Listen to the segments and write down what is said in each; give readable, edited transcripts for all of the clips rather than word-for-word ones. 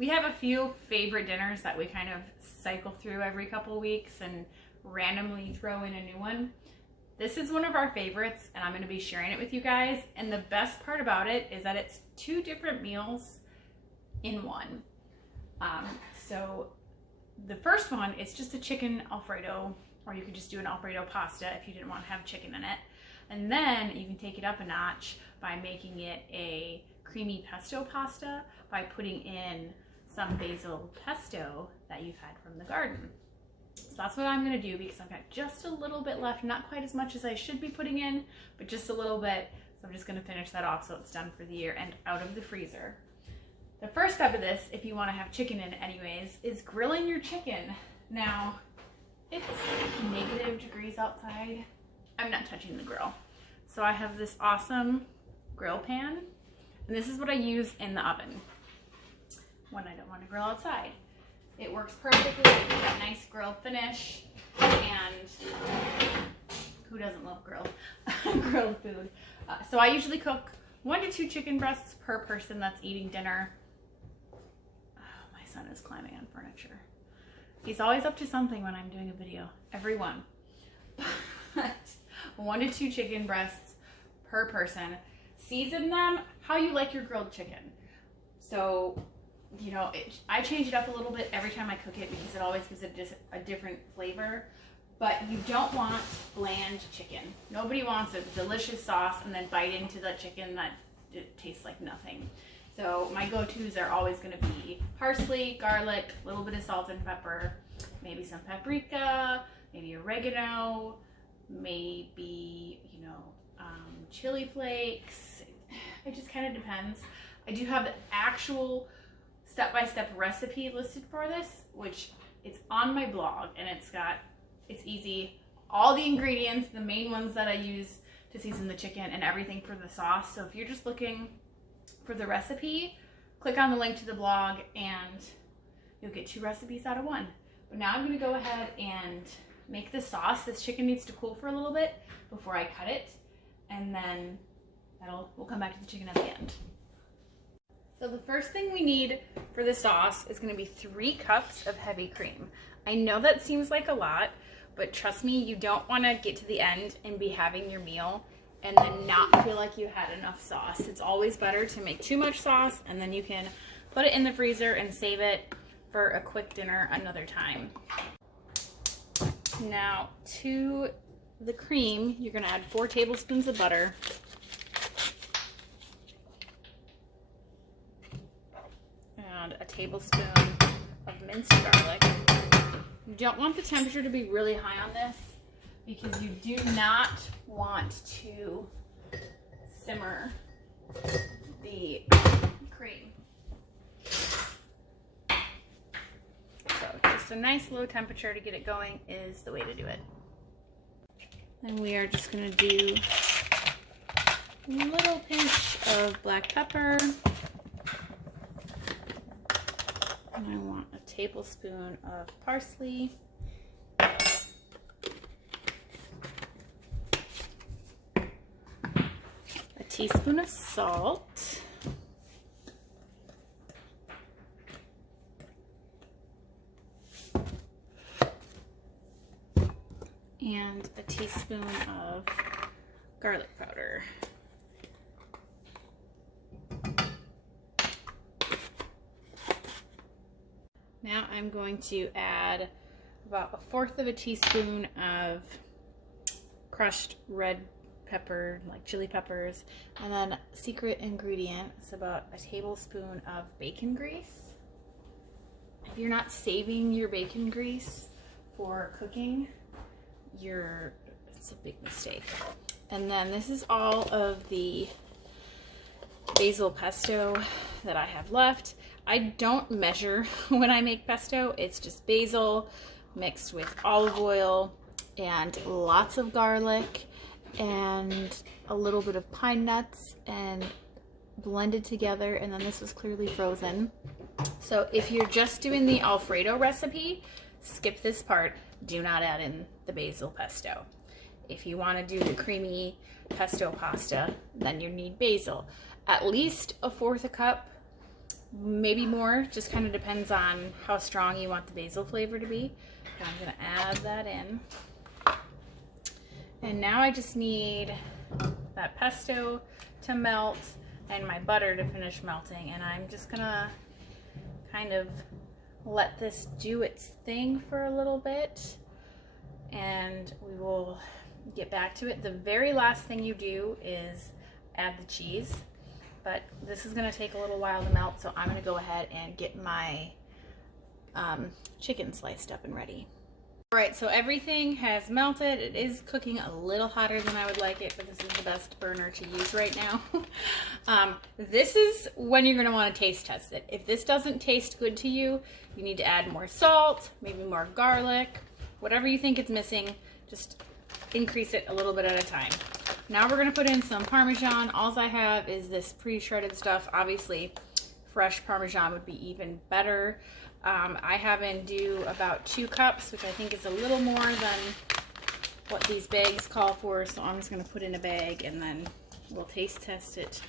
We have a few favorite dinners that we kind of cycle through every couple weeks and randomly throw in a new one. This is one of our favorites, and I'm going to be sharing it with you guys. And the best part about it is that it's 2 different meals in one. So the first one, it's just a chicken Alfredo, or you could just do an Alfredo pasta if you didn't want to have chicken in it. And then you can take it up a notch by making it a creamy pesto pasta by putting in some basil pesto that you've had from the garden. So that's what I'm going to do because I've got just a little bit left, not quite as much as I should be putting in, but just a little bit. So I'm just going to finish that off so it's done for the year and out of the freezer. The first step of this, if you want to have chicken in anyways, is grilling your chicken. Now, it's -degrees outside. I'm not touching the grill. So I have this awesome grill pan, and this is what I use in the oven when I don't want to grill outside. It works perfectly, that nice grill finish, and who doesn't love grilled food? So I usually cook 1 to 2 chicken breasts per person that's eating dinner. Oh, my son is climbing on furniture. He's always up to something when I'm doing a video, every one. But 1 to 2 chicken breasts per person. Season them how you like your grilled chicken. So, you know, I change it up a little bit every time I cook it because it always gives it just a different flavor. But you don't want bland chicken. Nobody wants a delicious sauce and then bite into the chicken that it tastes like nothing. So my go-tos are always going to be parsley, garlic, a little bit of salt and pepper, maybe some paprika, maybe oregano, maybe, you know, chili flakes. It just kind of depends. I do have the actual step-by-step recipe listed for this, which it's on my blog, and it's easy. All the ingredients, the main ones that I use to season the chicken and everything for the sauce. So if you're just looking for the recipe, click on the link to the blog and you'll get 2 recipes out of 1. But now I'm going to go ahead and make the sauce. This chicken needs to cool for a little bit before I cut it, and then we'll come back to the chicken at the end. So the first thing we need for the sauce is going to be 3 cups of heavy cream. I know that seems like a lot, but trust me, you don't want to get to the end and be having your meal and then not feel like you had enough sauce. It's always better to make too much sauce, and then you can put it in the freezer and save it for a quick dinner another time. Now, to the cream, you're going to add 4 tablespoons of butter. And a tablespoon of minced garlic. You don't want the temperature to be really high on this because you do not want to simmer the cream. So just a nice low temperature to get it going is the way to do it. Then we are just going to do a little pinch of black pepper. And I want a tablespoon of parsley. A teaspoon of salt. And a teaspoon of garlic powder. Now I'm going to add about 1/4 of a teaspoon of crushed red pepper, like chili peppers, and then secret ingredient is about a tablespoon of bacon grease. If you're not saving your bacon grease for cooking, it's a big mistake. And then this is all of the basil pesto that I have left. I don't measure when I make pesto. It's just basil mixed with olive oil and lots of garlic and a little bit of pine nuts and blended together, and then this was clearly frozen. So if you're just doing the Alfredo recipe, skip this part. Do not add in the basil pesto. If you want to do the creamy pesto pasta, then you need basil. At least 1/4 cup maybe more, just kind of depends on how strong you want the basil flavor to be. I'm gonna add that in. And now I just need that pesto to melt and my butter to finish melting. And I'm just gonna kind of let this do its thing for a little bit. And we will get back to it. The very last thing you do is add the cheese. But this is gonna take a little while to melt, so I'm gonna go ahead and get my chicken sliced up and ready. All right, so everything has melted. It is cooking a little hotter than I would like it, but this is the best burner to use right now. This is when you're gonna wanna taste test it. If this doesn't taste good to you, you need to add more salt, maybe more garlic, whatever you think it's missing, just increase it a little bit at a time. Now we're gonna put in some Parmesan. All I have is this pre-shredded stuff. Obviously, fresh Parmesan would be even better. I have in do about 2 cups, which I think is a little more than what these bags call for. So I'm just gonna put in a bag and then we'll taste test it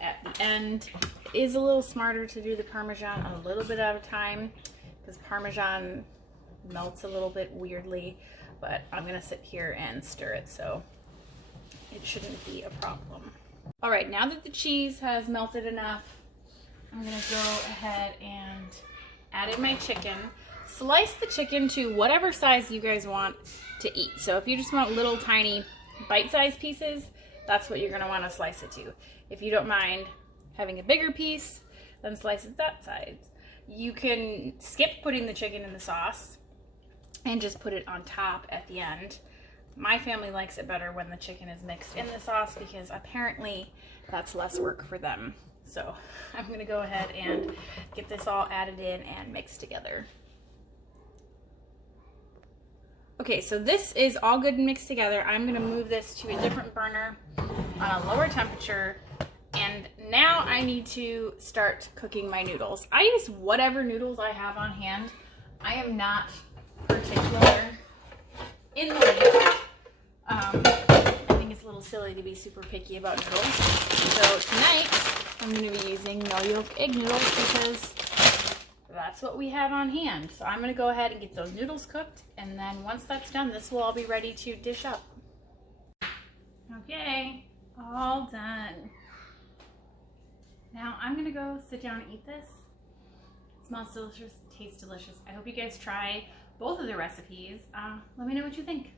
at the end. It is a little smarter to do the Parmesan a little bit at a time because Parmesan melts a little bit weirdly, but I'm gonna sit here and stir it so it shouldn't be a problem. All right, now that the cheese has melted enough, I'm gonna go ahead and add in my chicken. Slice the chicken to whatever size you guys want to eat. So if you just want little tiny bite-sized pieces, that's what you're gonna wanna slice it to. If you don't mind having a bigger piece, then slice it that size. You can skip putting the chicken in the sauce and just put it on top at the end. My family likes it better when the chicken is mixed in the sauce because apparently that's less work for them. So I'm gonna go ahead and get this all added in and mixed together. Okay, so this is all good and mixed together. I'm gonna move this to a different burner on a lower temperature. And now I need to start cooking my noodles. I use whatever noodles I have on hand. I am not particular in the least. I think it's a little silly to be super picky about noodles. So tonight, I'm going to be using no yolk egg noodles because that's what we have on hand. So I'm going to go ahead and get those noodles cooked, and then once that's done, this will all be ready to dish up. Okay, all done. Now I'm going to go sit down and eat this. It smells delicious, tastes delicious. I hope you guys try both of the recipes. Let me know what you think.